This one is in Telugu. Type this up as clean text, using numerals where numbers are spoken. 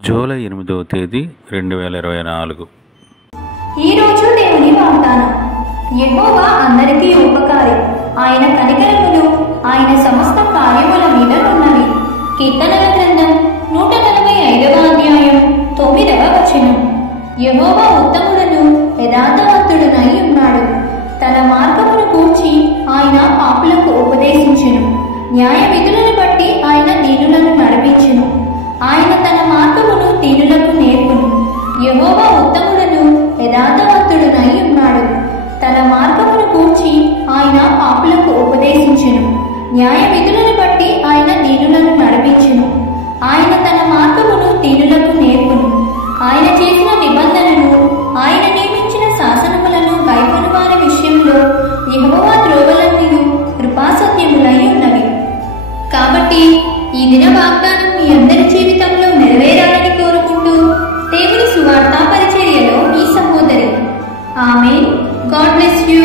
జూలై 8వ తేదీ 2024. ఈరోజు దేవుని వాగ్దానం. యెహోవా అందరికీ ఉపకారి, ఆయన కనికరములు ఆయన సమస్త కార్యముల మీద ఉన్నవి. కీర్తనల గ్రంథం 145వ అధ్యాయం 9వ వచనం. యెహోవా ఉత్తముడును యథార్థవంతుడునై ఉన్నాడు. తన మార్గమును గూర్చి ఆయన పాపులకు ఉపదేశించును. న్యాయ విధులను బట్టి ఆయన దీనులను నడిపించును. ఆయన తన మార్గమును దీనులకు నేర్పును. యెహోవా ఉత్తముడును యథార్థవంతుడునై ఉన్నాడు. తన మార్గమును గూర్చి ఆయన పాపులకు ఉపదేశించును. న్యాయ విధులను బట్టి ఆయన దీనులను నడిపించును. ఆయన తన మార్గమును దీనులకు నేర్పును. ఆయన చేసిన నిబంధనలు, ఆయన నియమించిన శాసనములను గైకొను వారి విషయంలో యెహోవా త్రోవలన్నీయు కృపాసత్యములై ఉన్నవి. కాబట్టి ఈ దిన వాగ్దానం మీ అందరి జీవితంలో నెరవేరాలని కోరుకుంటూ దేవుని సువార్త పరిచర్యలో మీ సహోదరి. ఆమేన్. God bless you.